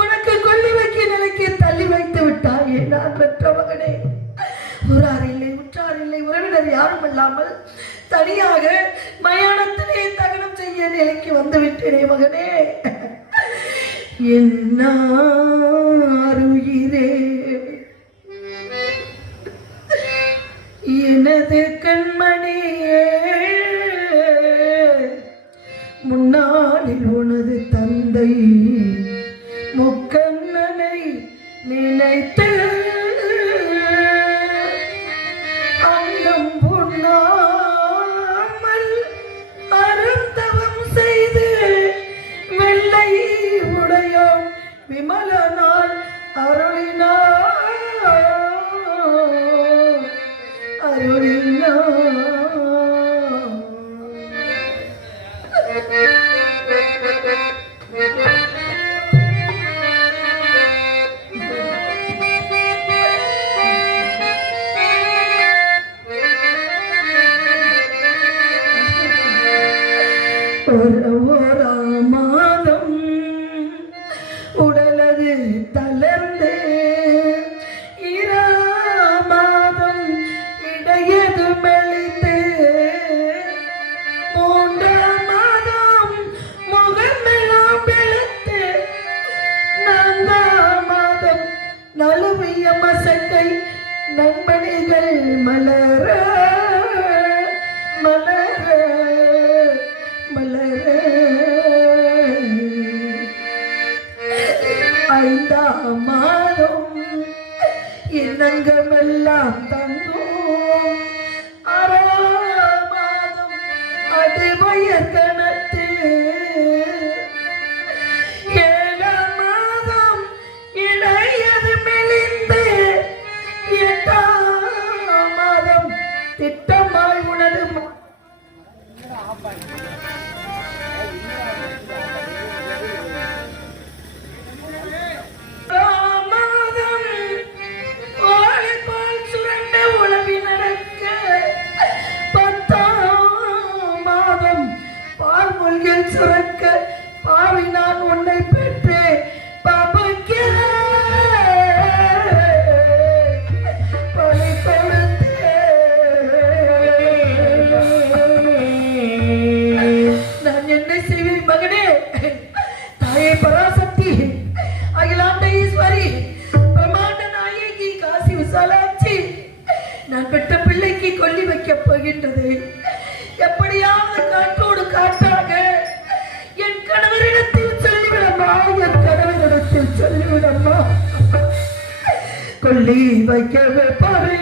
உனக்கு கொல்லி வைக்க நிலைக்கு தள்ளி வைத்து விட்டாயே. நான் பெற்ற மகனே, ஊரார் இல்லை, உற்றார் இல்லை, உறவினர் யாரும் இல்லாமல் தனியாக மயானத்திலே தகனம் செய்ய நிலைக்கு வந்து விட்டேனே மகனே. என்னாருயிரே, எனது கண்மணியே, முன்னாளில் உனது தந்தை முக்கண்ணனை நினைத்து அங்கம் புண்ணாமல் அருந்தவம் செய்து வெள்ளை உடையோன் விமலனால் அருளினார். ஒரு மாதம் உடலது தளர்ந்து, மாதம் இடையது மெலிந்து, 3ஆம் மாதம் முகமெல்லாம் வெளுத்து, 4ஆம் மாதம் நழுவிய மசக்கை நண்பணிகள் மலர மலர மலர, 5ஆம் மாதம் எண்ணங்கமெல்லாம் தங்கும், 6ஆம் மாதம் அடிவயர் கணத்து, 7ஆம் மாதம் இளையது மெலிந்து, 8ஆம் மாதம் திட்டமாய் உணது. சுரக்க பாவி நான் உன்னை பெற்று பாபுக்கு பலி கொடுத்தேன். நான் என்ன செய்வேன் மகனே? தாயே பராசக்தி, அகிலாண்ட ஈஸ்வரி, பிரம்மாண்ட நாயகி, காசி விசாலாட்சி, நான் பெற்ற பிள்ளைக்கு கொல்லி வைக்கப் போகின்றது. எப்படியாவது காற்றோடு காற்றாக என் கணவரிடத்தில் சொல்லிவிடமா, என் கணவரிடத்தில் சொல்லிவிடமா. கொல்லி வைக்கவே பாரு,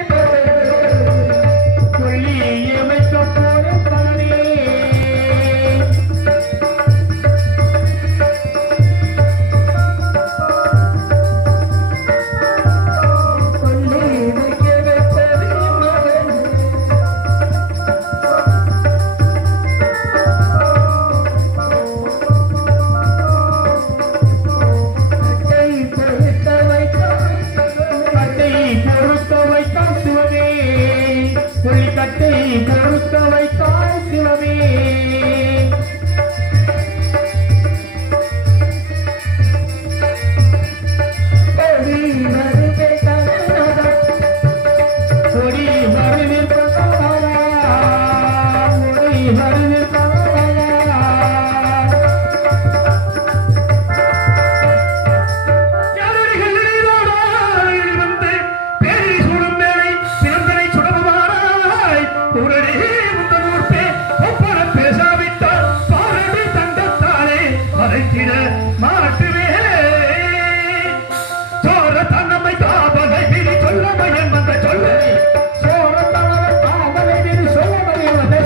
கொல்லி வைக்க போற பாரு.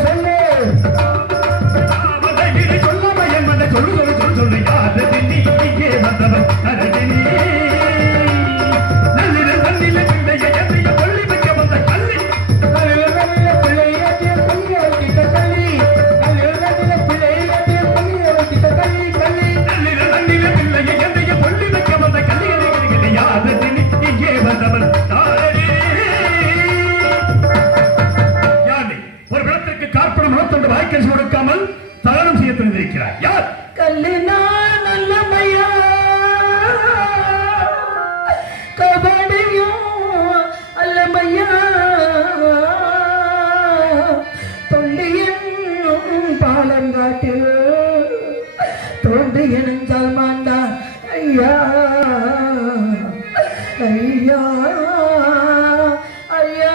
சொல்லு வாய்க்கரிசி கொடுக்காமல் தகனம் செய்ய தெரிந்திருக்கிறார். யார்? கல்லினா நல்லமையா கபடியும் அல்லமையா தொண்டியன் பாலங்காட்டில் தோன்றிய நெஞ்சால் மாண்டா ஐயா ஐயா ஐயா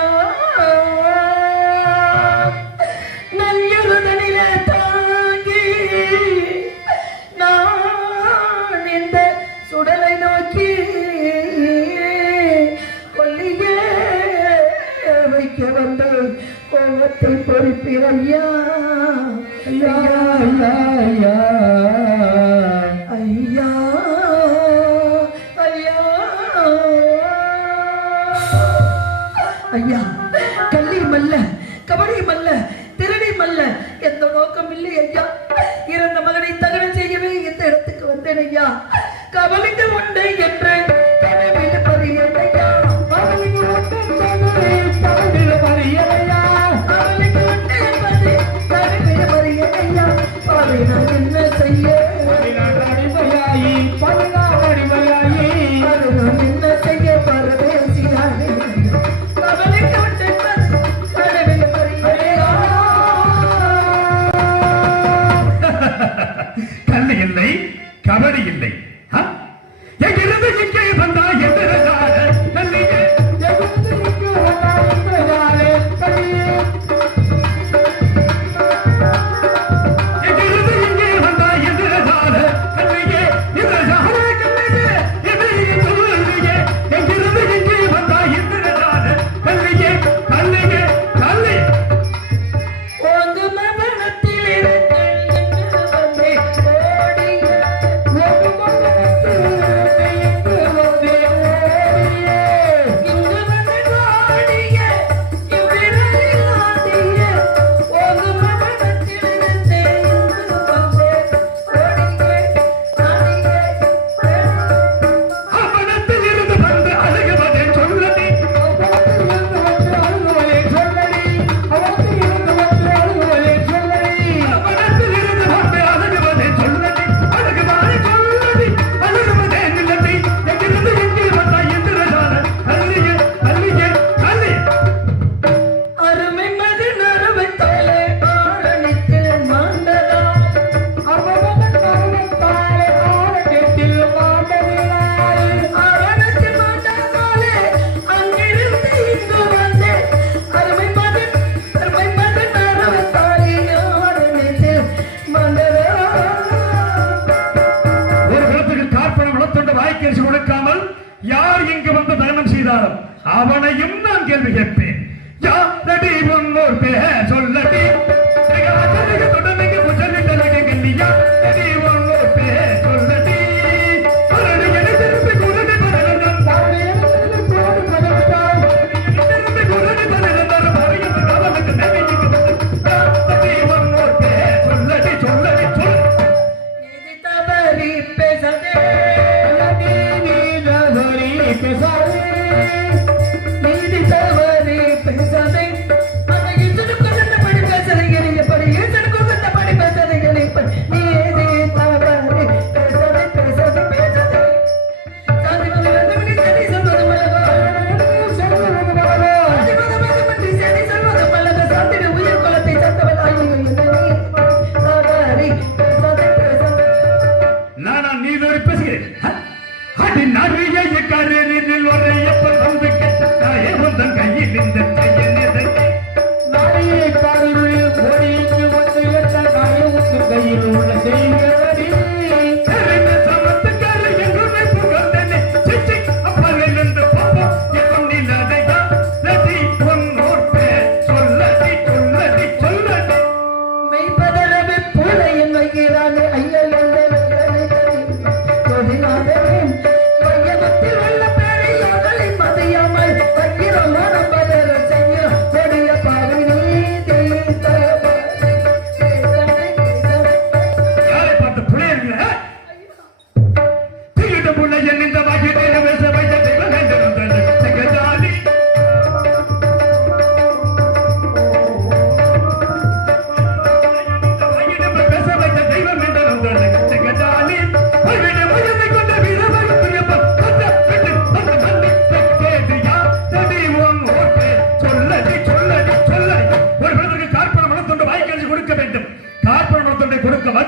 நல்லுதனிலே தாங்கி நான் இந்த சுடலை நோக்கி கொல்லியே வைக்க வந்த கோபத்தை பொறுப்பீர் ஐயா ஐயா ஐயா ஐயா ஐயா ஐயா கல்லி மல்ல கபடி மல்ல திருடி மல்ல எந்த நோக்கம் இல்லை ஐயா. இறந்த மகனை தகனம் செய்யவே இந்த இடத்துக்கு வந்தேன் ஐயா. கவலைக்கு உண்டு என்று கனவில் பறியேன் ஐயா. கவலைக்கு உண்டு கனவில் பறியேன் ஐயா. கவலைக்கு உண்டு என்பது கனவில் பறியேன் ஐயா. பாவை நான் என்ன செய்ய நான் என்ன செய்ய பரதேசியானே. கவலைக்கு உண்டு என்பது கனவில் பறியேன் ஐயா. கல்வி இல்லை, கபடி இல்லை. எங்கிருந்து இங்கே வந்தா என்று கல்வியே எங்கிருந்து இங்கே வந்தா என்று கல்வியே எங்கிருந்து இங்கே வந்தா என்று கல்வியே இதற்காக கல்வியே எதிரியே சொல்லுவியே எங்கிருந்து இங்கே வந்தா என்று கல்வியே கல்வியே கல்வி ஓங்கு மரணத்தில் இருந்து இங்கு வந்தே ஓடிய ஓங்கு மரணத்தில் இருந்து வந்தே ஓடிய இங்கு வந்து ஓடிய இவ்விரலில் ஆடிய ஓங்கு மரணத்தில் இருந்து இங்கு வந்தே ஓடிய அவனத்தில் இருந்து வந்து அழுகுவதை சொல்லடி அவனத்தில் இருந்து வந்து அழுகுவதை சொல்லடி அழுகுவாரை சொல்லடி அழுகுவதே நில்லடி எங்கிருந்து எங்கே வந்தா எந்திரகால கல்வியே கல்வியே கல்வி அருமை மகன் அருவத்தாலே ஆரணிக்கு மாண்டதா ஆரணத்தில் மாண்டதாலே அங்கிருந்து இங்கு வந்தேன். அருமை மகன் அருவத்தாலே ஆரணிக்கு மாண்டதா. ஒரு குலத்துக்கு காற்பணம் வளர்த்துண்ட வாய்க்கரிசி கொடுக்காமல் யார் இங்கு வந்து தகனம் செய்தாலும் அவனையும் நான் கேள்வி கேட்பேன். யாரடி முன்னோர் பேர் சொல்லடி தொடர்ந்து புஜனி தலைக்கு கிள்ளியா அடி முன்னோர் பேர் சொல்லடி அவரடி எனக்கு குருதி பரவந்தம் திரும்பி குருதி பரவந்தம் பரியும் காவலுக்கு நம்பிக்கை அடி முன்னோர் பேர் சொல்லடி சொல்லடி சொல் இது தவறி பேசதே நீதி தவறி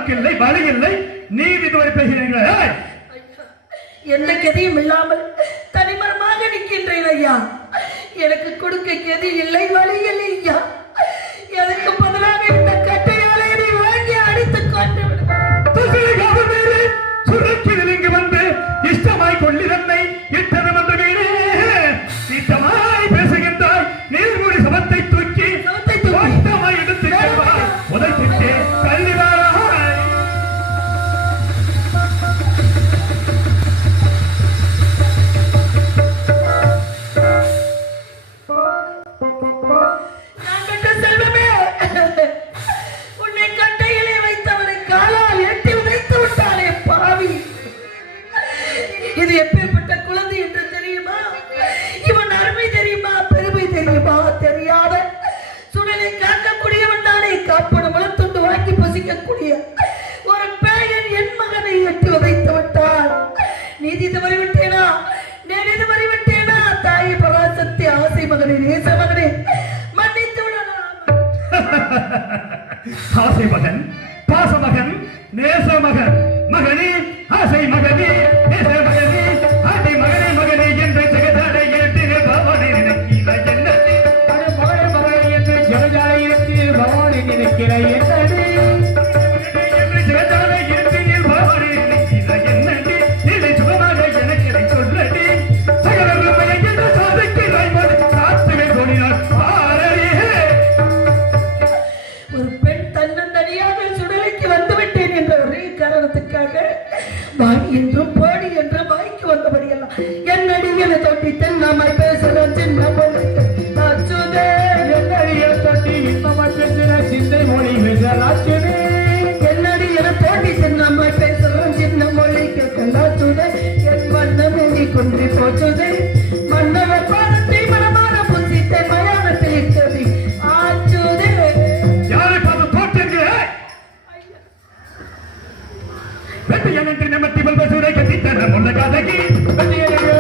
வாக்கில்லை, வழி இல்லை, நீதி இதுவரை பேசுகிறீங்களே. ஐயா, எந்த கதியும் இல்லாமல் தனிமரமாக நிற்கின்றேன் ஐயா. எனக்கு கொடுக்க கதி இல்லை, வழி இல்லை ஐயா. எனக்கு பதிலாக இந்த கட்டையாலை நீ வாங்கி அடித்துக் கொண்டு விடு. சுரக்கில் இங்கு வந்து இஷ்டமாய் கொள்ளிதன்னை இட்டது வந்து வீடு இஷ்டமாய் பேசுகின்றாய். நீர்மூடி சமத்தை தூக்கி மொத்தமாய் எடுத்து உதைத்திட்டு கல்லிவாராய். நான் பெற்ற செல்வமே, உன்னை கட்டையிலே வைத்தவனை காலால் எட்டி உதைத்து விட்டானே பாவி. இது எப்பேற்பட்ட குழந்தை என்று தெரியுமா? இவன் அருமை தெரியுமா? பெருமை தெரியுமா? தெரியாத சுடலை காக்கக்கூடியவன் தானே. காப்பன முளத்துண்டு வாங்கி பசிக்கக்கூடிய ஒரு பேயன் என் மகனை எட்டி உதைத்து விட்டான். நீதி தவறி விட்டேனா? நேரி தவறி விட்டேனா? தாய் பராசக்தி ஆசை மகனே, நேச மகனே, மன்னித்து விடலாம். ஆசை மகன், பாச மகன், நேச மகன், மகனே, ஆசை மகனே, நேச மகனே, ஆசை மகனே, மகனே என்று ஜெகதாடை எழுத்தின பவனை நினைக்கிற என்னடி. மகனே மகனே என்று ஜெகதாடை எழுத்தின பவனை நினைக்கிற என்னடி. என்று ஜெகதாடை எழுத்தின பவனை நினைக்கிற என்னடி. இதை சுகமாக எனக்கு இதை சொல்லடி. சகல உண்மையை என்று சாதிக்கிறாய் போது காத்துவே தோணினார் பாரடியே. ஒரு பெண் தன்னந்தனியாக சுடலைக்கு வந்துவிட்டேன் என்ற ஒரே காரணத்துக்காக வாடி என்றும் பாடி என்றும் வாய்க்கு வந்தபடியெல்லாம் என்னடி என தொட்டி தென்னாமல் பேசுற சின்ன பொண்ணு அச்சுதே. என்னடி என தொட்டி இன்னமாய் பேசுற சிந்தை மொழி பேசலாச்சுனே. என்னடி என தோண்டி தென்னாமல் பேசுற சின்ன மொழி கேட்கலாச்சுதே. என் வண்ணமே நீ குன்றி போச்சுதே. மன்னவர் பாதத்தை மனமான புசித்தை மயானத்தில் இட்டது ஆச்சுதே. யாருக்காவது தோற்றுங்க வெற்றி என்று நிமித்தி பல்பசூரை கட்டித்தன உள்ள கதைக்கு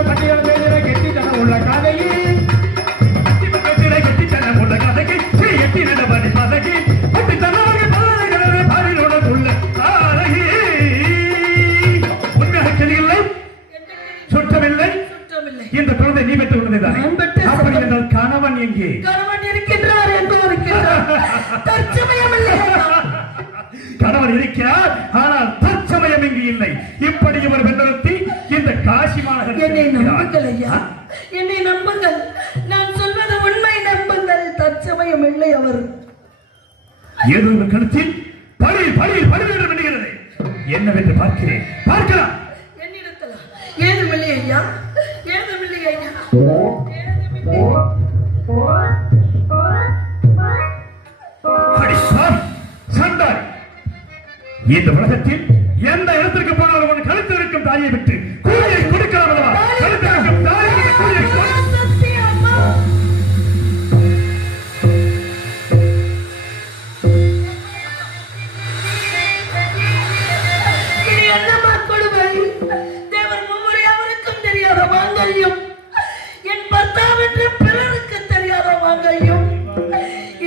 பட்டியல் பேசுற கெட்டித்தனம் உள்ள கதையே. பல்பசூரை கட்டித்தன உள்ள கதைக்கு எட்டி நடபடி பதகி பட்டித்தனாக பாதைகளே பாரிலோட உள்ள காரகி. உண்மையாக தெரியவில்லை, சுற்றமில்லை. சுற்றமில்லை. இந்த குழந்தை நீ பெற்று உள்ளதுதான். நான் பெற்ற அப்படி என்றால் கணவன் எங்கே? கணவன் இருக்கின்றார் என்பவர் இருக்கின்றார். தற்சமயம் இல்லையா? கணவன் இருக்கிறார், ஆனால் தற்சமயம் இங்கு இல்லை. இப்படி இவர் வென்றத்தி இந்த காசி என்னை நம்புங்கள் மாநகர் ஐயா, என்னை நம்புங்கள். நான் சொல்வது உண்மை, நம்புங்கள். தற்சமயம் இல்லை அவர். ஏதோ ஒரு கருத்தில் பழியில் பழியில் பழி வேண்டும் என்கிறது. என்னவென்று பார்க்கிறேன், பார்க்கலாம். என்னிடத்தில் ஏதுமில்லை ஐயா, ஏதுமில்லை ஐயா, ஏதுமில்லை. அடி பாவி, சண்டாளி. இந்த உலகத்தில் எந்த இடத்திற்கு போனாலும் உன் கழுத்தில் இருக்கும் தாயை விட்டு கூலியை கொடுக்கலாம் அல்லவா? கழுத்தில் இருக்கும் தாயை விட்டு கூலியை கொடு. சத்தியம்மா. இது என்னம்மா கொடுமை? தேவர் மும்முறை அவருக்கும் தெரியாத மாங்கல்யம், என் பர்த்தாவென்று பிறருக்கு தெரியாத மாங்கல்யம்.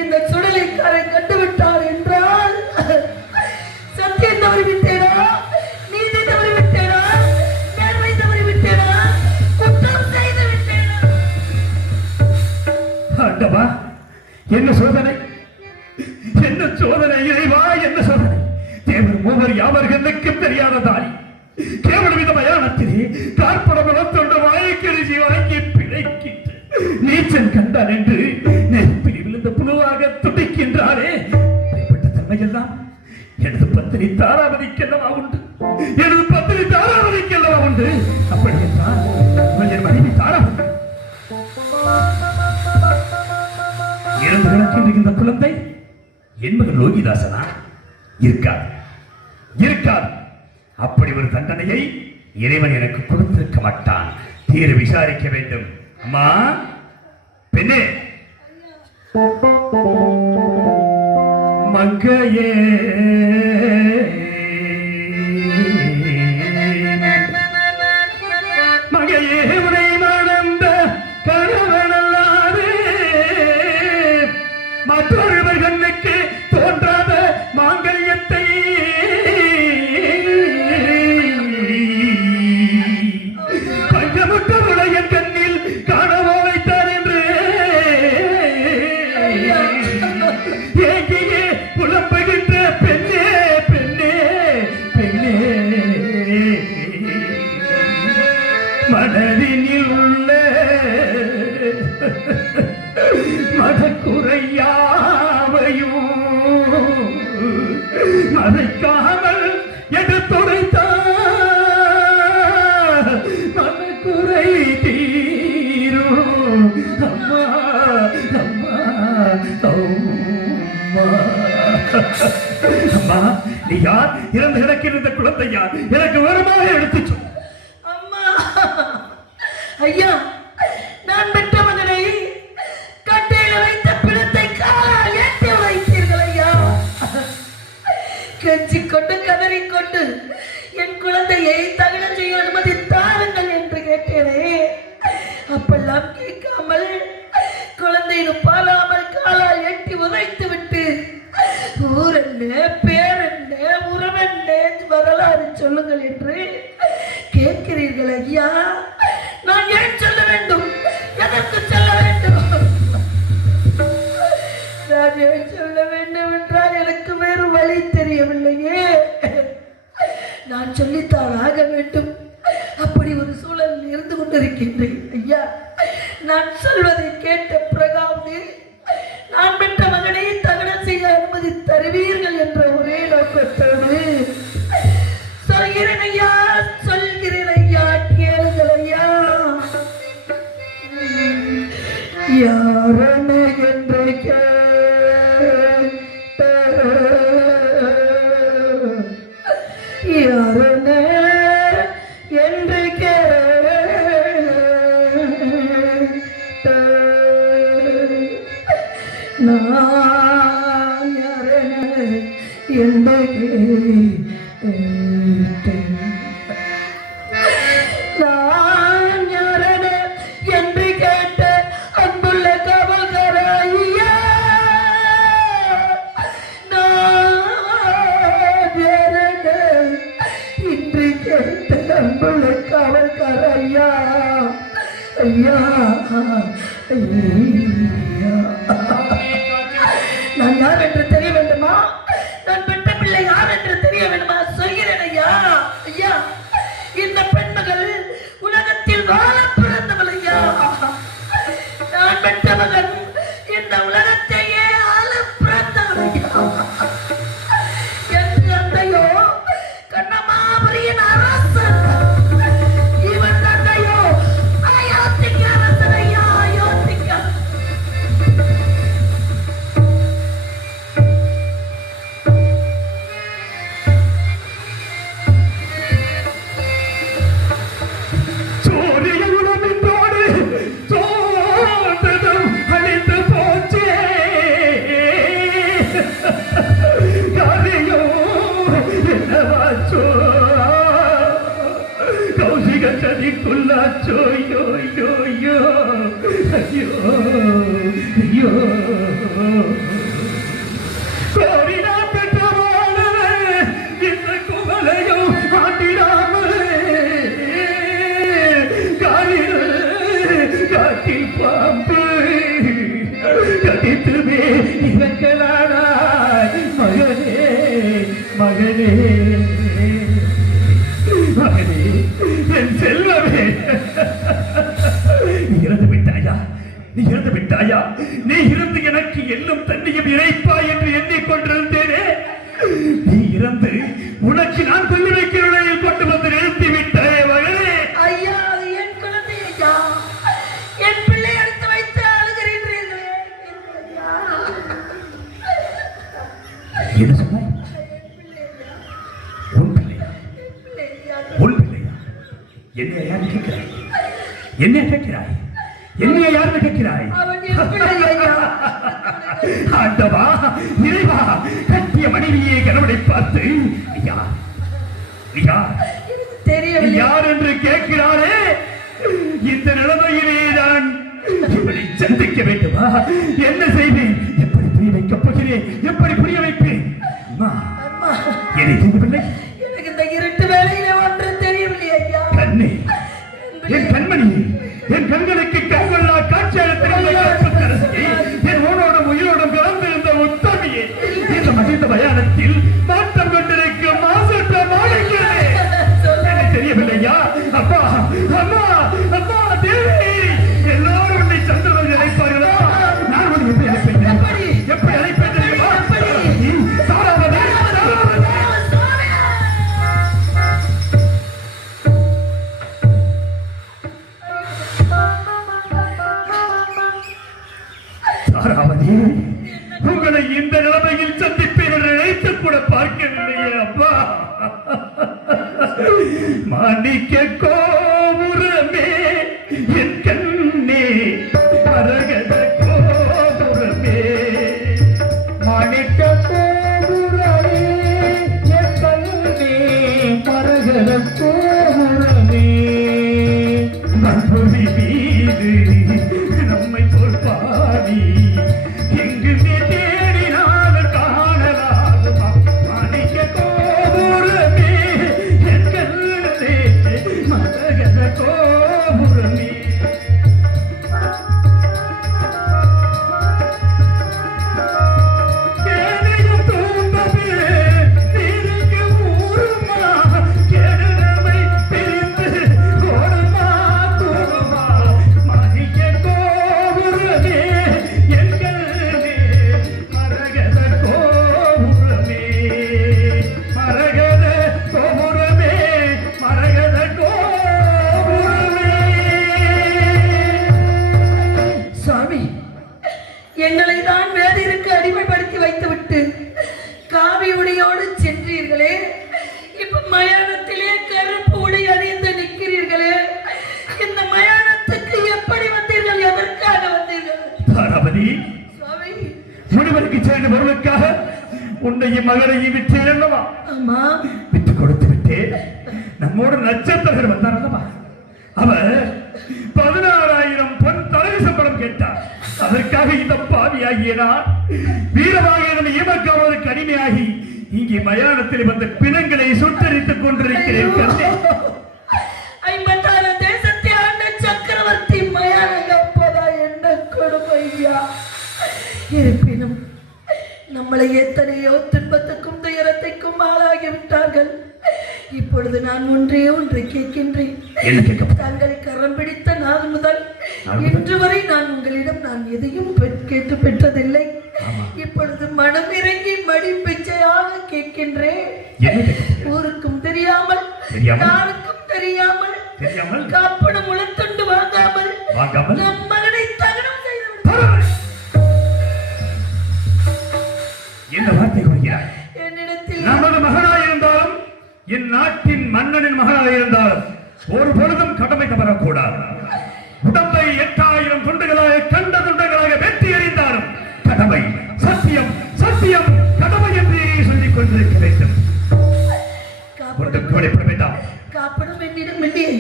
இந்த சுடலைக்காரன் கண்டுவிட்டார் என்றால் சத்தியம் தவறிவிட்டேனா? நீதி தவறிவிட்டேனா? நேர்மை தவறிவிட்டேனா? குற்றம் செய்து விட்டேனா? ஆண்டவா, என்ன சோதனை, என்ன சோதனை, இறைவா, என்ன சோதனை. தேவர் மூவர் யாவர்களுக்கும் தெரியாத தாய் கேவல வித மயானத்திலே கார்படம் வளர்த்தொண்டு வாய்க்கரிசி வாங்கி பிழைக்கின்ற நீச்சல் கண்டான் என்று நெருப்பில் விழுந்த புழுவாக துடிக்கின்றாரே. இப்படிப்பட்ட தன்மையெல்லாம் எனது பத்தினி தாராவதிக்கல்லவா உண்டு, எனது பத்தினி தாராவதிக்கல்லவா உண்டு. அப்படி என்றால் என் மனைவி தாராவதி இறந்து கிடக்கின்ற இந்த குழந்தை என் மகன் லோகிதாசனா? இருக்காது, இருக்காது. அப்படி ஒரு தண்டனையை இறைவன் எனக்கு கொடுத்திருக்க மாட்டான். தீர விசாரிக்க வேண்டும். அம்மா, பெண்ணே, மங்கையே, மங்கையே, உனை மணந்த கணவனல்லாது மற்றொருவர் கண்ணுக்கு தோன்றாத மாங்கல்யத்தை மறைக்காமல் எடுத்துரைத்தார் மனக்குறை தீரும் அம்மா அம்மா அம்மா அம்மா நீ யார் இறந்து கிடக்கிற குழந்தை யார் எனக்கு வருமாக எடுத்து சொல் அம்மா ஐயா நான் பெற்ற மகனை கட்டையில் வைத்த பிணத்தை காலால் ஏற்றி வைத்தீர்கள் ஐயா கெஞ்சிக்கொண்டு கதறிக்கொண்டு என் குழந்தையை தகனம் செய்ய அனுமதி தாருங்கள் என்று கேட்டேனே அப்பெல்லாம் கேட்காமல் குழந்தையின் பாலாமல் காலால் எட்டி உதைத்து விட்டு ஊரென்ன பேரென்ன உறவென்ன வரலாறு சொல்லுங்கள் என்று கேட்கிறீர்கள் ஐயா நான் ஏன் சொல்ல வேண்டும் எதற்கு சொல்ல வேண்டும் நான் ஏன் சொல்ல வேண்டும் என்றால் எனக்கு வேறு வழி தெரியவில்லையே நான் சொல்லித்தான் ஆக வேண்டும் அப்படி ஒரு சூழல் இருந்து கொண்டிருக்கின்றேன் ஐயா நான் சொல்வதை கேட்ட பிறகாவது நான் பெற்ற மகனை தகனம் செய்ய அனுமதி தருவீர்கள் என்ற ஒரே நோக்கத்தோடு சொல்கிறேன் ஐயா கேளுங்கள் ஐயா யாரென என்று கேட்ட யாரென என்று கேட்ட நான் யாரென என்று கேட்டேன் நான் யாரென என்று கேட்ட அன்புள்ள காவல்கார ஐயா நான் யாரென இன்று கேட்ட அன்புள்ள காவல்கார ஐயா ஐயா ஐயா நான் யார் என்று தெரிய வேண்டுமா நான் பெற்ற பிள்ளை யார் என்று தெரிய வேண்டுமா சொல்கிறேன் ஐயா ஐயா இந்த பெண்மகள் உலகத்தில் வாழ பிறந்தவள் ஐயா நான் பெற்ற மகன் இந்த உலகத்தையே ஆள பிறந்தவள் ஐயா என் தந்தையோ கண்ணமாபுரியின் அரசன் இவன் தந்தையோ அயோத்திக்கு அரசன் ஐயா அயோத்திக்கு சதிக்குள்ளாச்சோ யோ யோ யோ ஐயோ ஐயோ கோரினா பெற்றவாளர் இந்த குவலையோ ஆட்டிடாமல் காட்டில் பாம்பு கடித்துமே இவங்களானாய் மகனே மகனே மகனே என் செல்வமே நீ இறந்து விட்டாயா நீ இறந்து விட்டாயா நீ இருந்து எனக்கு எல்லும் தண்ணியும் இறைப்பாய் என்று எண்ணிக்கொண்டிருந்தேனே நீ இறந்து உனக்கு நான் கொள்ளி வைக்கிற நிலையில் கொண்டு வந்து நிறுத்தி விட்டாயே மகனே ஐயா அது என் குழந்தை ஐயா என் பிள்ளை எடுத்து வைத்து அழுகிறீர்களே என்ன சொன்னாய் உன் பிள்ளையா உன் பிள்ளையா என்னை யார் கேட்கிறாய் என்ன கேட்கிறாய் என்னைய யாருன்னு கேட்கிறாய் அவன் என் பிள்ளை ஐயா ஆண்டவா இறைவா கட்டிய மனைவியை கணவனை பார்த்து ஐயா ஐயா தெரியவில்லை யார் என்று கேட்கிறாரே இந்த நிலைமையிலே நான் இவனை சந்திக்க வேண்டுமா என்ன செய்வேன் எப்படி புரிய வைக்கப் போகிறேன் எப்படி புரிய வைப்பேன் அம்மா அம்மா என்னை தெரியவில்லை எனக்கு இந்த இருட்டு வேளையில ஒன்று தெரியவில்லை ஐயா கண்ணே என் கண்மணி என் கண்களுக்கு கண்கொள்ளா காட்சியாளர் என் உணவோடும் உயிரோடும் பிறந்திருந்த உத்தமியே இந்த மகிழ்ந்த மயானத்தில் மாற்றம் கொண்டிருக்கும் மாசற்ற மாலைகளே தெரியவில்லையா அப்பா அம்மா அம்மா தேவி எல்லோரும் உன்னை சந்திரன் நினைப்பார்களா நான் உன்னை எப்படி அழைப்பேன் எப்படி அழைப்பேன் தெரியுமா சாராவதே மாணிக்க கோபுரமே என் கண்ணே மரகத கோபுரமே மாணிக்க கோபுரமே என் கண்ணே மரகத கோபுரமே மறுபடி மீது நம்மை போல் பாடி எங்குமே தேடினால் காணலாகுமா மாணிக்க கோபுரமே என் கண்ணே மரகத கோபுரமே கேளையும் தூண்டவே நீருக்கு ஊருமா கெடுதமை பிரித்து ஓடுமா தூருமா மாணிக்க கோபுரமே என் கண்ணே மரகத கோபுரமே மரகத கோபுரமே மரகத கோபுரமே சுவாமி, எங்களை தான் வேதிற்கு அடிமைப்படுத்தி வைத்துவிட்டு காவி உடையோடு சென்றீர்களே, இப்ப மயானத்திலே கருப்பு உடை அணிந்து நிற்கிறீர்களே, இந்த மயானத்துக்கு எப்படி வந்தீர்கள்? எதற்காக வந்தீர்கள்? பார்வதி சுவாமி, முனிவருக்கு சேர்ந்த பொருளுக்காக உன்னையும் மகளையும் விட்டு என்னவா ஆமா, விட்டு கொடுத்து விட்டு நம்மோடு நட்சத்திரர் வந்தார் அல்லவா, அவர் 16,000 பொன் தலைவி சம்பளம் கேட்டார். அதற்காக இந்த பாவியாகிய நான் வீரவாகியம் ஈமக்காவலுக்கு அடிமையாகி இங்கே மயானத்தில் வந்த பிணங்களை சுட்டரித்துக் கொண்டிருக்கிறேன் கண்ணே. 56 தேசத்தை ஆண்ட சக்கரவர்த்தி மயானங்க அப்போதா என்ன கொடுமையா. இருப்பினும் நம்மளை எத்தனையோ துன்பத்துக்கும் துயரத்துக்கும் ஆளாகிவிட்டார்கள். இப்பொழுது நான் ஒன்றே ஒன்று கேட்கின்றேன். என்ன கேட்க தங்கள் கரம் பிடித்த நாள் முதல் இன்று வரை நான் உங்களிடம் எதையும் கேட்டு பெற்றதில்லை. இப்பொழுது மனம் இறங்கி மடி பிச்சையாக கேட்கின்றேன். என்ன கேட்க ஊருக்கும் தெரியாமல் யாருக்கும் தெரியாமல் காப்பன முளத்துண்டு வாங்காமல் நம் மகனை தகனம் செய்து விட்டார். என்ன வார்த்தை கூறுகிறாய்? என்னிடத்தில் நமது மகனாயிருந்தாலும் என் நாட்டின் மன்னனின் மகனாயிருந்தாலும் ஒரு பொழுதும் கடமை தவறக்கூடாது. உடம்பை 8,000 துண்டுகளாக கண்ட துண்டுகளாக வெட்டி எறிந்தாலும் கடமை சத்தியம் சத்தியம் கடமை என்றே சொல்லிக் கொண்டிருக்க வேண்டும். கவலைப்பட வேண்டாம். காப்பனம் என்னிடம் இல்லையே.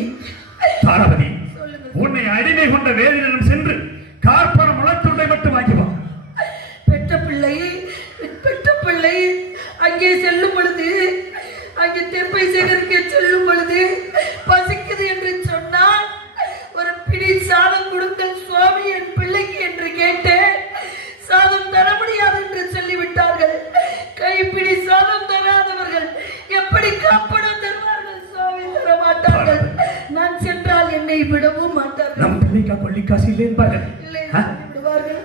தாராபதி, உன்னை அடிமை கொண்ட வேதியிடம் சென்று கார்பணம் முளத்துண்டை மட்டும் வாங்கிவா. பெற்ற பிள்ளை அங்கே செல்லும் பொழுது, அங்கே தெப்பை சேகரிக்க செல்லும் பொழுது பசிக்குது என்று சொன்னால் ஒரு பிடி சாதம் கொடுங்கள் சுவாமி என் பிள்ளைக்கு என்று கேட்டேன். சாதம் தர முடியாது என்று சொல்லிவிட்டார்கள். கைப்பிடி சாதம் தராதவர்கள் எப்படி காப்படம் தருவார்கள்? சுவாமி தர மாட்டார்கள். நான் சென்றால் என்னை விடவும் மாட்டார்கள். நம் பிள்ளைக்கா கொள்ளிக்காசு இல்லை என்பார்கள். இல்லை, விடுவார்கள்.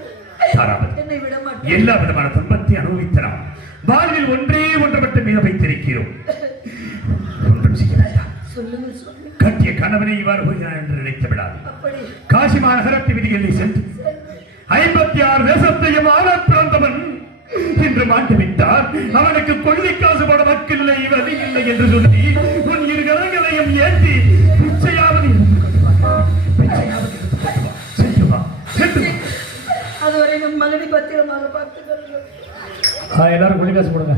என்னை விட மாட்டார்கள். எல்லா விதமான துன்பத்தை அனுபவித்தலாம். வாழ்வில் ஒன்றே ஒன்று மட்டும் மீத வைத்திருக்கிறோம். ஒன்றும் செய்ய வேண்டாம். சொல்லுங்கள் சுவாமி. கட்டிய கணவனை இவ்வாறு போகிறான் என்று நினைத்து விடாது. அப்படி காசி மாநகரத்து விதிகளை சென்று 56 தேசத்தையும் ஆள பிறந்தவன் இன்று மாண்டு விட்டார். அவனுக்கு கொள்ளிக்காசு போட வக்கில்லை வழி இல்லை என்று சொல்லி உன் இரு கரங்களையும் ஏற்றி பிச்சையாவது சென்று வா. அதுவரை நம் மகனை பத்திரமாக பார்த்துக்கொள்ளுங்கள். எல்லாரும் கொள்ளிக்காசு போடுங்க.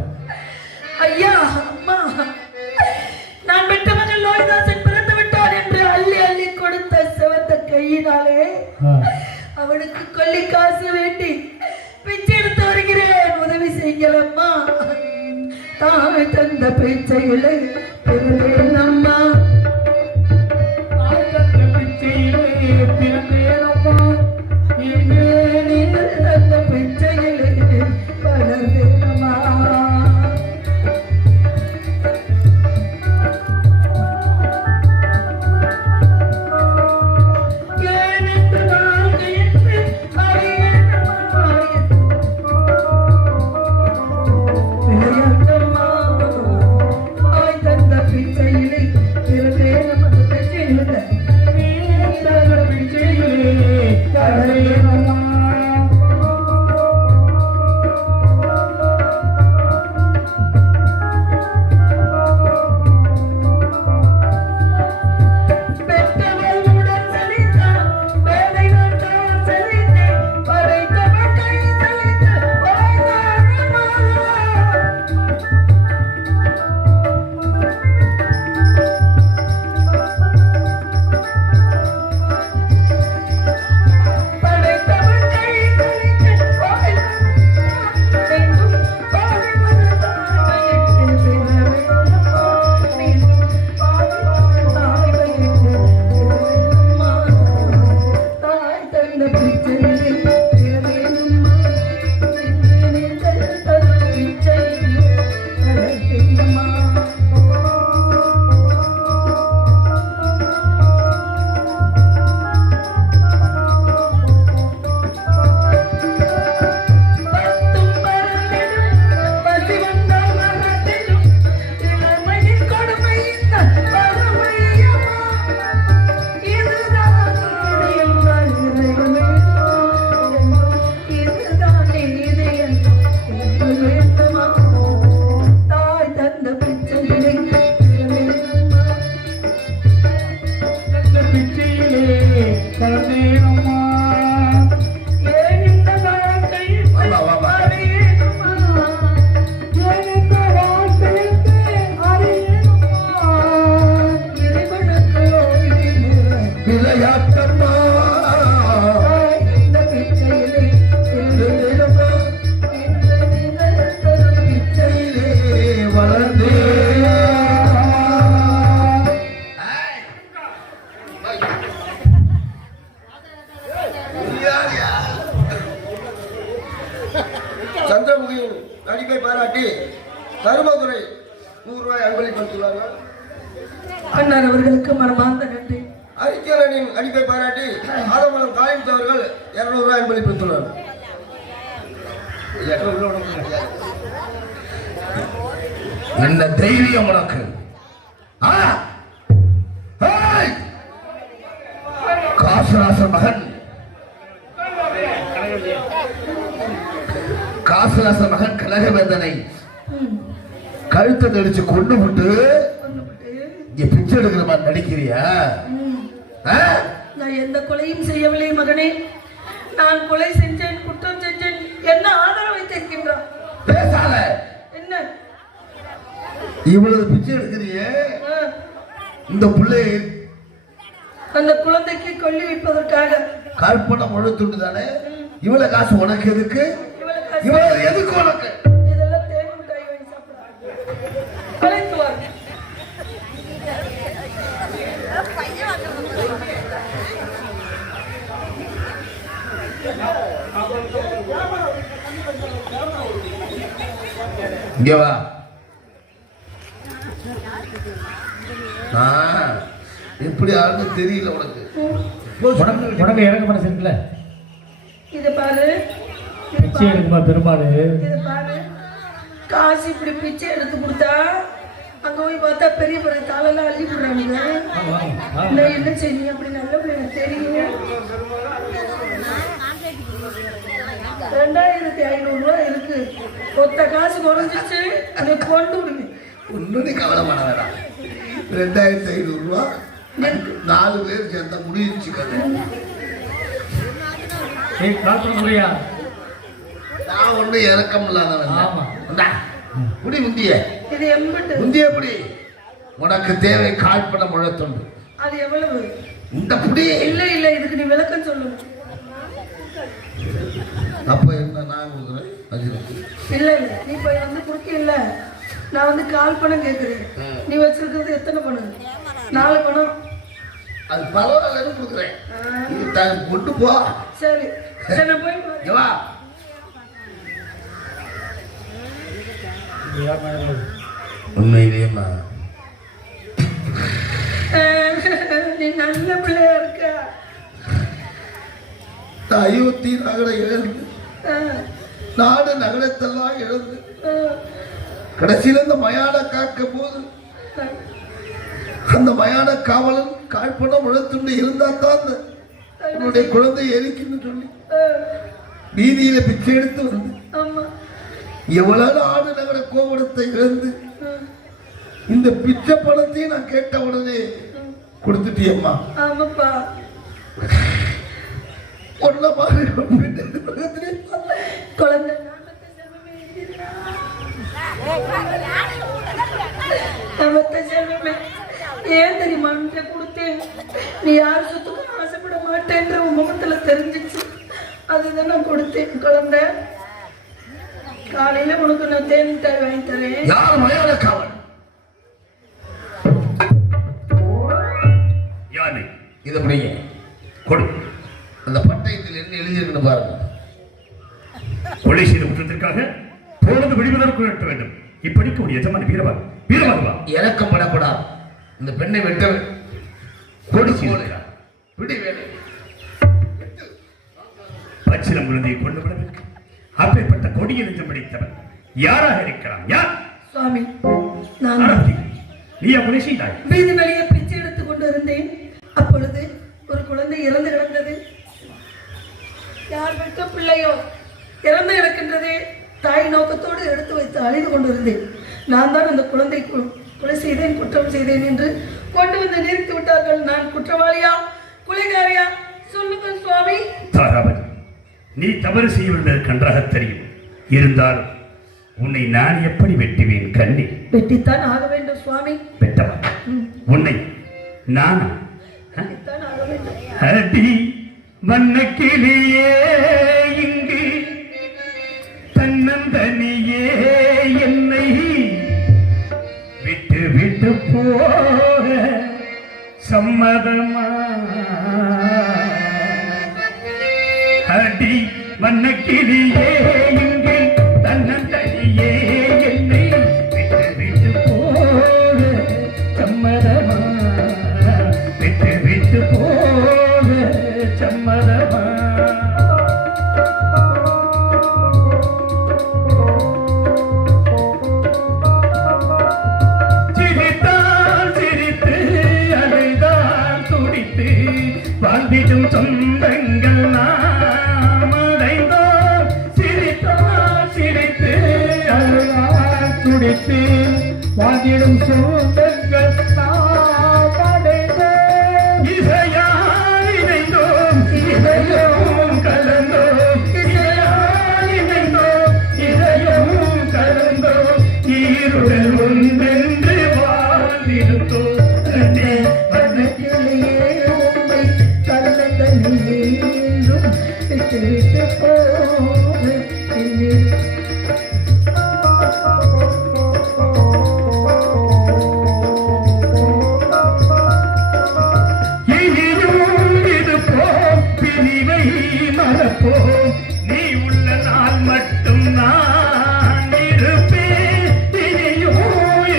ஐயா, அம்மா, நான் பெற்ற மகன் லோகிதாசன் பிறந்து விட்டார் என்று அள்ளி அள்ளி கொடுத்த சிவந்த கையினாலே அவனுக்கு கொள்ளிக்காசு வேண்டி பிச்சை எடுத்து வருகிறேன். உதவி செய்யுங்கள் அம்மா. தாய் தந்த பிச்சைகளை பெறுவேன் அம்மா. தாய் தந்த பிச்சையிலே பிறந்தேன் அம்மா. இங்கே நீங்கள் தந்த பிச்சைகளை வளர்ந்தேன் அம்மா. பிச்சையில் தருமதுரை 100 ரூபாய் அன்பளிப்படுத்துள்ளார்கள். அண்ணன் அவர்களுக்கு மனமார்ந்த நன்றி. அறிக்கையாளனின் அடிப்பை பாராட்டி ஆதமலம் காயத்தவர்கள் 200 ரூபாய் அன்பளிப்படுத்துள்ளார்கள். என்ன தைரியம் உனக்கு? காசராசன் மகன் கனகவேந்தனை கழுத்தை நடிச்சு கொண்டு விட்டு இங்க பிச்சை எடுக்கிற மாதிரி நடிக்கிறியா? நான் எந்த கொலையும் செய்யவில்லை மகனே. நான் கொலை செஞ்சேன், குற்றம் செஞ்சேன், என்ன ஆதரவு வைத்திருக்கின்றான். பேசாத. என்ன இவ்வளவு பிச்சை எடுக்கிறியே? இந்த பிள்ளை அந்த குழந்தைக்கு கொல்லி வைப்பதற்காக கற்பனை முழுத்துண்டு தானே? இவ்வளவு காசு உனக்கு எதுக்கு? இவ்வளவு எதுக்கு உனக்கு? இதெல்லாம் தேன் மிட்டாய் வாங்கி சாப்பிடுறாங்க. அழைத்து வா. இங்க வா. எப்படி ஆளுன்னு தெரியல உனக்கு. உடம்பு இறங்க மனசு இருக்குல்ல, இதை பாரு, பிச்சை எடுக்குமா பெருமாள். இதை பாரு, காசு இப்படி பிச்சை எடுத்து கொடுத்தா அங்க போய் பார்த்தா பெரிய பெரிய தாளெல்லாம் அள்ளி விடுறாங்க. நான் என்ன செய்ய அப்படி நல்ல பிள்ளைங்க தெரியும். 2500 ரூபாய் இருக்கு. ஒத்த காசு குறைஞ்சிச்சு, அதை கொண்டு விடுங்க. ஒன்னும் கவலைப்பட வேண்டாம். 2500 ரூபா 4 பேர் சேர்ந்தா முடிஞ்சிச்சு கதை. நான் ஒன்னும் இறக்கம் இல்லாதவன். முடி முந்திய இது எம்பட்டு முந்திய புடி. உனக்கு தேவை காழ்பண முழத்துண்டு. அது எவ்வளவு? இந்த புடி இல்ல இல்ல, இதுக்கு நீ விளக்கம் சொல்லணும். அப்ப என்ன நான் கொடுக்குறேன்? இல்ல இல்ல, நீ போய் வந்து குடுக்கல. நான் வந்து கால் பணம் கேட்குறேன். நீ வச்சிருக்கிறது எத்தனை பணம்? 4 பணம். அது பரவாயில்லன்னு கொடுக்குறேன். கொண்டு போ. சரி சரி, நான் போய் வா. உண்மையிலேயேம்மா நீ நல்ல பிள்ளையா இருக்க. அயோத்தி நகரை இழந்து, நாடு நகரத்தெல்லாம் இழந்து, கடைசியில் அந்த மயான காக்க போது அந்த மயான காவலன் காழ்பணம் உழத்துண்டு இருந்தா தான் உன்னுடைய குழந்தை எரிக்குன்னு சொல்லி வீதியில பிச்சை எடுத்து வந்து எவ்வளவு நாடு நகர கோவணத்தை இழந்து இந்த பிச்சை பணத்தையும் நான் கேட்ட உடனே கொடுத்துட்டியம்மா. ஆமாப்பா. ஒன்ன மாதிரி குழந்தை செல்வமே, ஏன் தெரியுமா கொடுத்தேன்? நீ யார் சொத்துக்கும் ஆசைப்பட மாட்டேன்ற உன் முகத்துல தெரிஞ்சிச்சு. அதுதான் நான் கொடுத்தேன். குழந்தை, காலையில உனக்கு நான் தேன் மிட்டாய் வாங்கி தரேன். யார் மயான காவல்? யானை இதை முடிய கொடு. அந்த பட்டயத்தில் என்ன எழுதியிருக்குன்னு பாருங்க. கொலை செய்த குற்றத்திற்காக பொழுது விடுவதற்கு வெட்ட வேண்டும். இப்படிக்கு ஒரு எஜமான வீரவாகுவா இறக்கம் படக்கூடாது. இந்த பெண்ணை வெட்ட கொடி விடி வேலை பச்சிலம் குழந்தையை கொண்டு விடவில்லை. அப்பேற்பட்ட கொடியை நெஞ்சம் பிடித்தவன் யாராக இருக்கிறான்? யார்? சுவாமி, நான் நீ கொலை செய்தாய். வீதி வெளியே பிச்சை எடுத்துக் கொண்டு இருந்தேன். அப்பொழுது ஒரு குழந்தை இறந்து கிடந்தது. யார் பெற்ற பிள்ளையோ இறந்து கிடக்கின்றது. தாய் நோக்கத்தோடு எடுத்து வைத்து அழிந்து கொண்டிருந்தேன். நான் தான் அந்த குழந்தை கொலை செய்தேன், குற்றம் செய்தேன் என்று கொண்டு வந்து நிறுத்தி விட்டார்கள். நான் குற்றவாளியா கொலைகாரியா? சொல்லுங்கள் சுவாமி. தாராபதி, நீ தவறு செய்யவில்லை கன்றாக தெரியும். இருந்தாலும் உன்னை நான் எப்படி வெட்டுவேன்? கண்ணி வெட்டித்தான் ஆக வேண்டும் சுவாமி. வெட்டவா? உன்னை நான் வெட்டித்தான் ஆக வேண்டும். அடி வண்ணக்கிளியே, இங்கு தன்னந்தனியே என்னை விட்டு விட்டு போக சம்மதமா? அடி வண்ணக்கிளியே, இங்கு தன்னந்தனியே என்னை வாழ்ந்திடும் சொந்தங்கள் நாம் அடைந்தோம். சிரித்தால் சிரித்து அழுதால் துடித்து வாழ்ந்திடும் சொந்தங்கள் நாம் அடைந்தோம். இசையால் இணைந்தோம், இதயம் கலந்தோம். இசையால் இணைந்தோம், இதயம் கலந்தோம். ஈருடல் ஒன்றென்று வாழ்ந்திருந்தோம். வண்ணக்கிளியே உம்மை கலந்தனிலே என்றும் விட்டுவிட்டு போக என்னில் இனியும் இது போம் பிரிவை மறப்போம். நீ உள்ள நாள் மட்டும் நான் இருப்பேன். இனியும்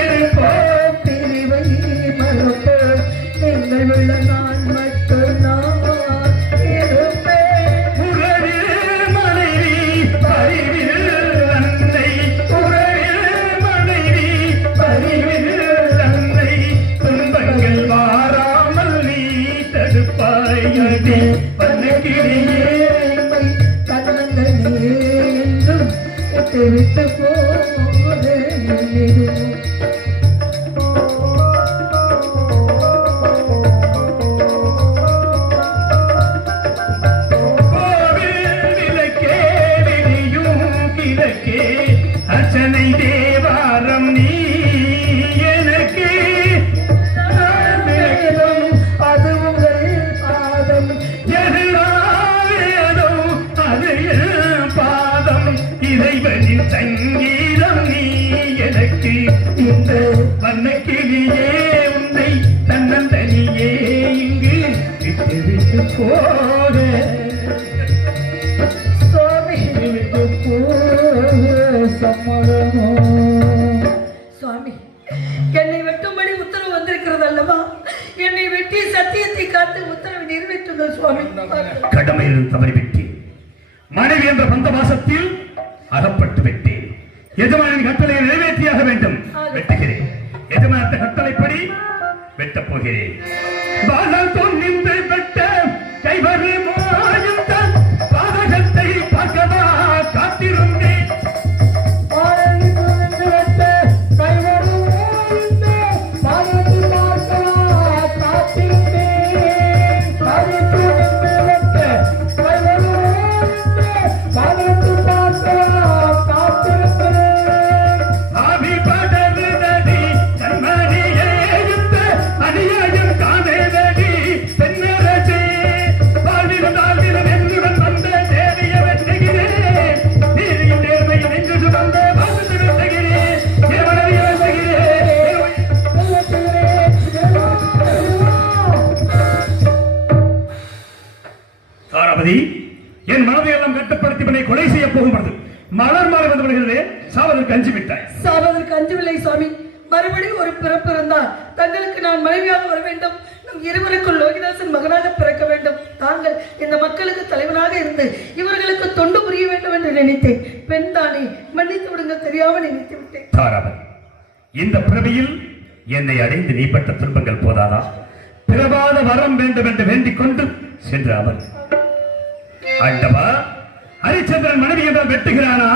இருப்போம். பிரிவை மறப்போம். எங்கள் உள்ள நான் மட்டும் நான் இருப்பேன். உறவில் மனைவி பரிவில் அன்னை. உறவில் மனைவி பரிவில் அன்னை. துன்பங்கள் வாராமல் நீ தடுப்பாயடி வண்ணக்கிளியே. உம்மை கலந்தனிலே என்றும் விட்டுவிட்டு போக என்னில் கோவில் விளக்கே விரியும் கிழக்கே அர்ச்சனை தேவாரம் நீ எனக்கு. வேதம் அது உங்கள் பாதம். எதிராவேதம் அது என் பாதம். இறைவனின் சங்கீதம் நீ எனக்கு. இந்த வண்ணக்கிளியே உன்னை தன்னந்தனியே இங்கு விட்டு விட்டு போக சுவாமி சம்மதமோ சுவாமி, என்னை வெட்டும்படி உத்தரவு வந்திருக்கிறது அல்லவா? என்னை வெட்டி சத்தியத்தை காத்து உத்தரவை நிறைவேற்றுங்கள் சுவாமி. கடமையில் தவறிவிட்டேன். மனைவி என்ற பந்த வாசத்தில் அகப்பட்டு விட்டேன். எஜமானின் கட்டளையை நிறைவேற்றியாக வேண்டும். வெட்டுகிறேன். எஜமான கட்டளைப்படி வெட்டப் போகிறேன். வாழல் தொன்னின்று வெட்ட கைவரு மாயுங்கள் பாதகத்தை பார்க்கவா காத்திருந்தேன். ஆவி படருதடி கண்மணியே இந்த அநியாயம் காணேதடி பெண்ணரசே. வாழ்விலும் தாழ்விலும் என்னுடன் வந்த தேவிய வெட்டுகிறேன். நீதியும் நேர்மையும் நெஞ்சு சுமந்த வாழ்ந்து வெட்டுகிறேன். தேவனறிய வெட்டுகிறேன். தாராபதி, என் மனதை எல்லாம் கட்டுப்படுத்தி என்னை கொலை செய்ய போகும்பொழுது மலர் மாலை வந்து விடுகிறது. சாவதற்கு அஞ்சு விட்டாய். சாவதற்கு அஞ்சவில்லை சுவாமி. மறுபடியும் ஒரு பிறப்பு இருந்தால் தங்களுக்கு நான் மனைவியாக வர வேண்டும். நம் இருவருக்குள் லோகிதாசன் மகனாக பிறக்க வேண்டும். தாங்கள் இந்த மக்களுக்கு தலைவனாக இருந்து இவர்களுக்கு தொண்டு புரிய வேண்டும் என்று நினைத்தேன். பெண் தானே, மன்னித்து விடுங்கள், தெரியாமல் நினைத்து விட்டேன். தாராபதி, இந்த பிறவியில் என்னை அடைந்து நீ பட்ட துன்பங்கள் போதாதா? பிறவாத வரம் வேண்டும் என்று வேண்டிக் கொண்டு சென்று அவர் ஆண்டவா, ஹரிச்சந்திரன் மனைவி என்றால் வெட்டுகிறானா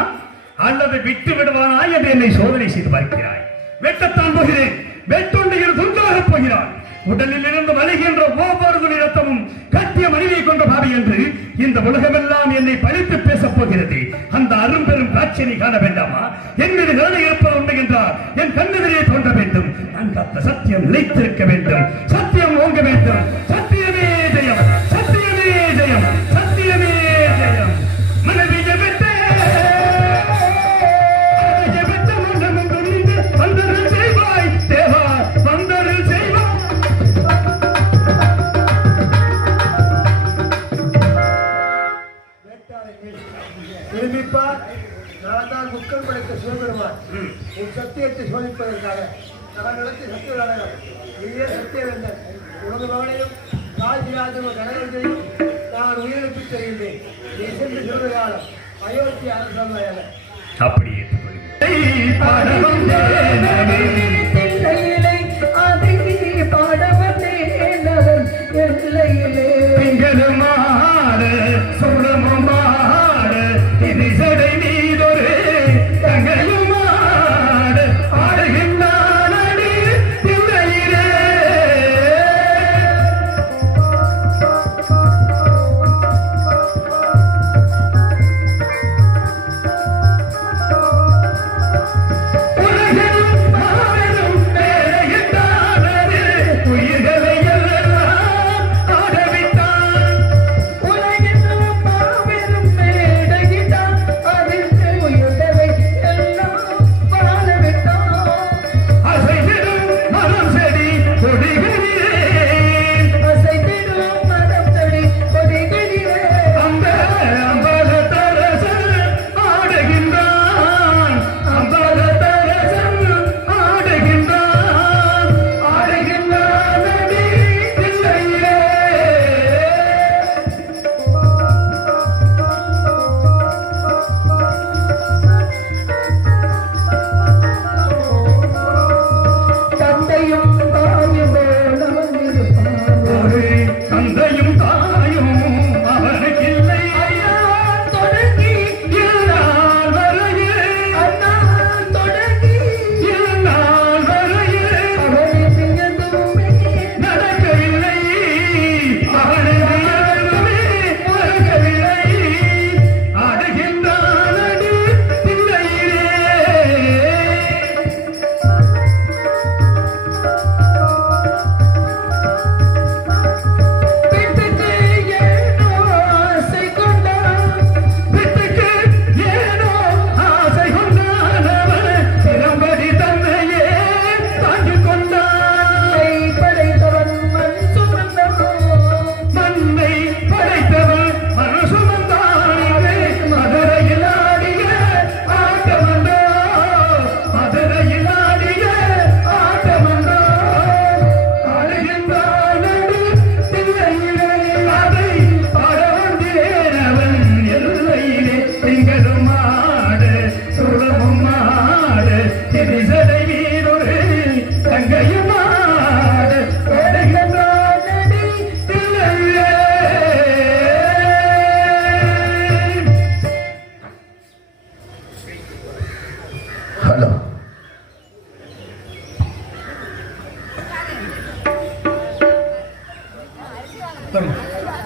அல்லது விட்டு விடுவானா என்று என்னை சோதனை செய்து பார்க்கிறாய். வெட்டத்தான் போகிறேன். வெட்டுண்டையில் துண்டாகப் போகிறான். உடலில் இருந்து வலிகின்ற ஒவ்வொரு துளி ரத்தமும் கட்டிய மனைவியை கொண்ட பாவி என்று இந்த உலகமெல்லாம் என்னை பழித்து பேசப் போகிறது. அந்த அரும்பெரும் காட்சியை நீ காண வேண்டாமா? என் மீது கருணை இருப்பது உண்மை என்றால் என் கண்ணெதிரே தோன்ற வேண்டும். அந்த சத்தியம் நிலைத்திருக்க வேண்டும். சத்தியம் ஓங்க வேண்டும். சத்தியமே ஜெயம். சத்தியமே ஜெயம். சத்தியமே ஜெயம். மனைவியை விட்டு வந்தரில் செய்வாய் தேவா, வந்தரில் செய்வாய். திரும்பிப்பார். நான் தான் முக்கள் படைத்த சிவபெருமான். உன் சத்தியத்தை சோதிப்பதற்காக நான் நடத்தி சத்திய நாடகம். நீயே சத்தியவேந்தன். உனது மகனையும் ராஜராஜனும் கனகத்தையும் நான் உயிரிழப்பு செய்கின்றேன். நீ சென்று சிவகாலம் அயோத்தி அரசாங்க அப்படி தில்லையிலே அதை பாட வந்தேன் அவன் எல்லையிலே.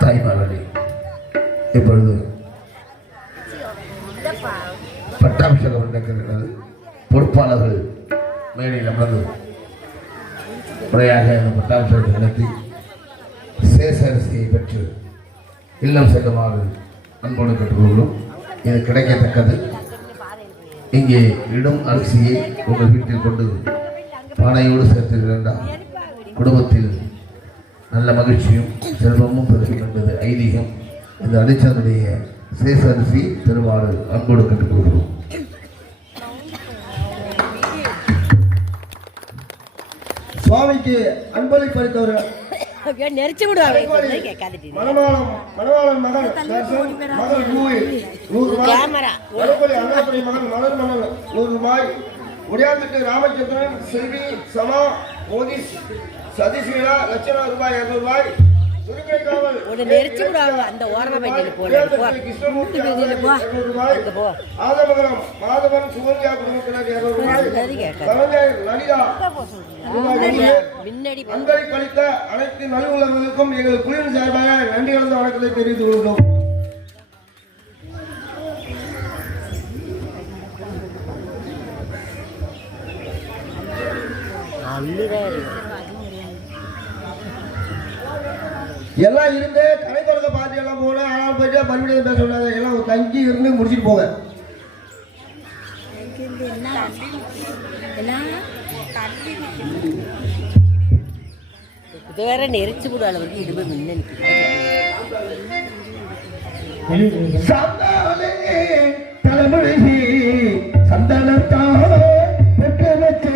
தாய்மார்களே, இப்பொழுது பட்டாபிஷேகம் நடக்கிறது. பொறுப்பாளர்கள் மேடையில் அமர்ந்து முறையாக இந்த பட்டாபிஷேகத்தை நடத்தி சேசரிசியை பெற்று இல்லம் செல்லுமாறு அன்போடு பெற்றுள்ளோம். இது கிடைக்கத்தக்கது. இங்கே இடும் அரிசியை உங்கள் வீட்டில் கொண்டு பானையோடு சேர்த்து வேண்டாம். குடும்பத்தில் நல்ல மகிழ்ச்சியும் செல்வமும் பெருகும் என்பது ஐதீகம். இந்த அடிச்சனுடைய சேசரிசி திருவாறு அன்போடு கற்றுக்கொள்கிறோம். சுவாமிக்கு அன்பளிப்பளித்தவர்கள் நெரிச்சு விடுவாங்க. மணவாளன் மகன் மகள் ரூபாய் 100 அண்ணாத்துறை மகன் மலர் மணல் 100 ரூபாய். உடையாந்துட்டு ராமச்சந்திரன் செல்வி சமா மோதி சதீஷ்வீரா லட்சணா ரூபாய் 200 ரூபாய். நெரிச்சு விடுவாங்க. அந்த ஓரமா பையில கிருஷ்ணமூர்த்தி 200 ரூபாய். ஆதமங்கலம் மாதவன் சுகன்யா குடும்பத்தினர் 200 ரூபாய். கலைஞர் லலிதா அன்பளிப்பளித்த அனைத்து நல்வுள்ளவர்களுக்கும் எங்கள் குழுவின் சார்பாக நன்றி கலந்த வணக்கத்தை தெரிவித்துக் கொள்கிறோம். எல்லாம் இருந்து கடை தொடக்க பார்த்து எல்லாம் போன. ஆனால் போயிட்டு மறுபடியும் பேச சொன்னாங்க. எல்லாம் தங்கி இருந்து முடிச்சுட்டு போங்க. இது வேற நெரிச்சு விடுவாள் வந்து இடுப்பு முன்ன தலைமுறை சந்தனத்தான் பெற்று வச்சு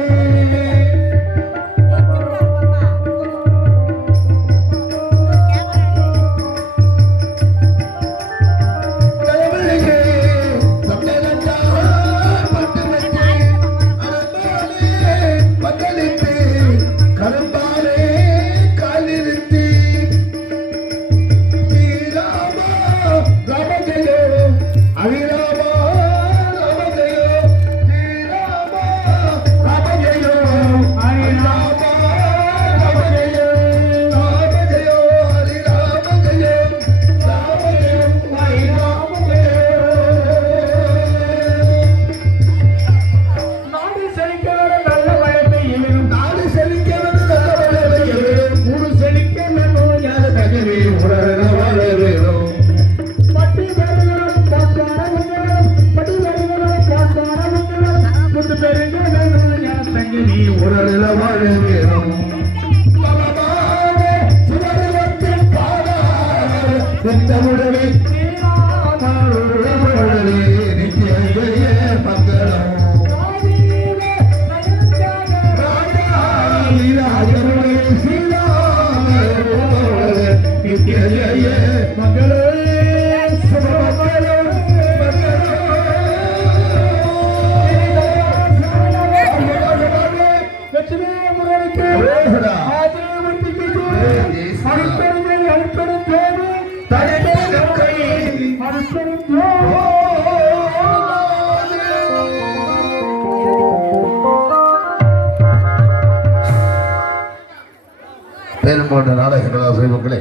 பேரும் போன்ற நாடகங்கள் மக்களே,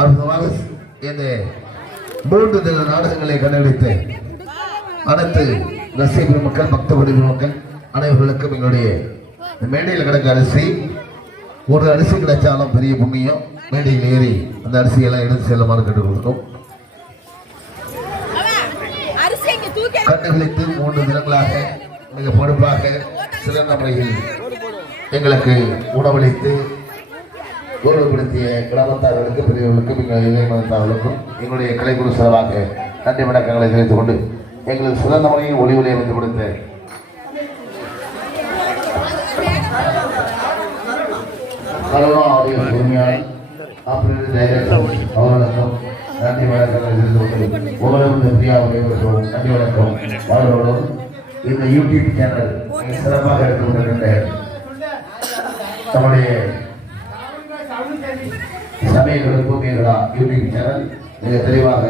அற்புதமாக இந்த 3 தின நாடகங்களை கண்டுபிடித்து அனைத்து ரசிகர்கள் மக்கள் பக்தகுடி மக்கள் அனைவர்களுக்கும் எங்களுடைய மேடையில் கிடக்க அரிசி ஒரு அரிசி கிடைச்சாலும் பெரிய புண்ணியம். மேடையில் ஏறி அந்த அரிசியெல்லாம் எடுத்து செல்லுமாறு கேட்டுக் கொடுக்கும். கண்டுகளித்து 3 தினங்களாக மிக பொறுப்பாக சிறந்த முறையில் எங்களுக்கு உணவளித்து கௌரவப்படுத்திய கிராமத்தார்களுக்கு பெரியவர்களுக்கும் எங்கள் இளைய மதத்தார்களுக்கும் எங்களுடைய கலைக்குழு சார்பாக நன்றி வணக்கங்களை தெரிவித்துக் கொண்டு எங்களுக்கு சிறந்த முறையில் ஒளி அமைத்து கொடுத்த உரிமையாளர் ஆசிரியர் டைரக்டர் அவர்களுக்கும் நன்றி வணக்கங்களை தெரிவித்துக் கொண்டு ஒவ்வொரு பிரியாவுடைய நன்றி வணக்கம் அவர்களோடும் இந்த யூடியூப் சேனல் சிறப்பாக எடுத்துக்கொண்டிருக்கின்ற நம்முடைய சமயங்களும் பூமியர்களா யூடியூப் சேனல் மிக தெளிவாக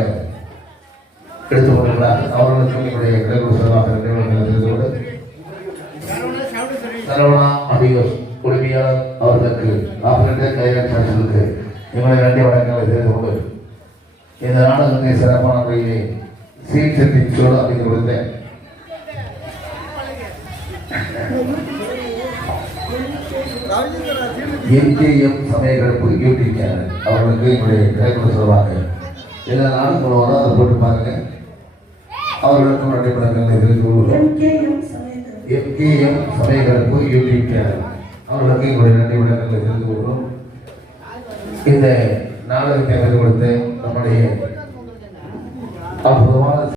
எடுத்துக் கொண்டிருக்கிறார். அவர்களுக்கும் எங்களுடைய கலைக்குழு சார்பாக தெரிந்து கொண்டு சரவணா அதிகோஸ் உரிமையாளர் அவர்களுக்கு ஆபரேட்டர் டைரக்டர்களுக்கு எங்களுடைய நன்றி வணக்கங்களை தெரிந்து கொண்டு இந்த நாடகத்தை சிறப்பான முறையிலே சீர்திருத்தோடு அமைந்து கொடுத்தேன். எம்கேஎம் சமயக்கலப்பு யூடியூப் சேனல் அவர்களுக்கு எங்களுடைய திரைப்பட சொல்வாங்க. எல்லா நாளும் போடுவாரோ அதை போட்டு பாருங்க. அவர்களுக்கும் நன்றி வணக்கங்களை தெரிந்து கொள்கிறோம். எம்கேஎம் சமயக்கலப்பு யூடியூப் சேனல் அவர்களுக்கு எங்களுடைய நன்றி வணக்கங்களை தெரிந்து கொள்கிறோம். இந்த நாடகத்தை அமைந்து கொடுத்து நம்முடைய